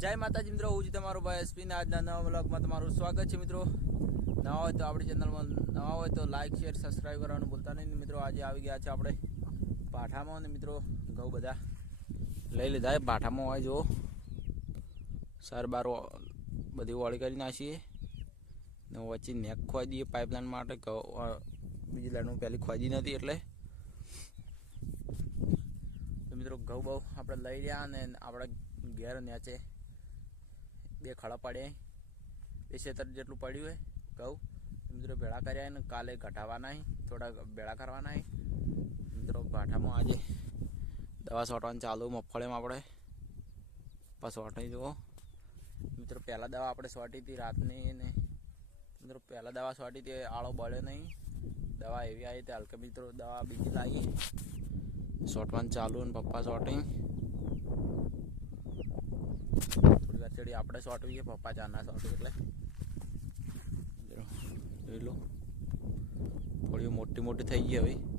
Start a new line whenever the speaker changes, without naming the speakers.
જય માતાજી મિત્રો, હું છું તમારો ભાઈ એસપીના આજના નવા બ્લોગમાં તમારું સ્વાગત છે મિત્રો. નવા હોય તો આપણી ચેનલમાં, નવા હોય તો લાઇક શેર સબસ્ક્રાઈબ કરવાનું ભૂલતા નહીં મિત્રો. આજે આવી ગયા છે આપણે પાઠામાં ને મિત્રો, ઘઉં બધા લઈ લીધા પાઠામાં હોય જો, સાર બાર બધી વાળી કરી નાખીએ. ને વચ્ચે નેક ખોઈ દઈએ પાઇપલાઇન માટે. બીજી લાઈન પહેલી ખોજી નથી એટલે. મિત્રો, ઘઉં બહુ આપણે લઈ રહ્યા અને આપણે ઘેર નેચે બે ખડા પડ્યા બે છેતર જેટલું પડ્યું હોય કહું. મિત્રો ભેળા કર્યા ને, કાલે ઘટાવાના થોડા ભેળા કરવાના મિત્રો ભાઠામાં આજે દવા છોટવાનું ચાલુ, મગફળીમાં આપણે પાછ છોટી જુઓ. મિત્રો પહેલાં દવા આપણે છોટી હતી રાતની ને, મિત્રો પહેલાં દવા છોટી હતી આળો બળ્યો નહીં. દવા એવી આવી હતી હલકે મિત્રો દવા બીજી લાગી. શોટવાનું ચાલુ અને પપ્પા શોટિંગ થોડી આપણે ચડી આપણે પપ્પા ચાના શોર્ટ એટલે. જોઈ લો. થોડી મોટી મોટી થઈ ગઈ હવે.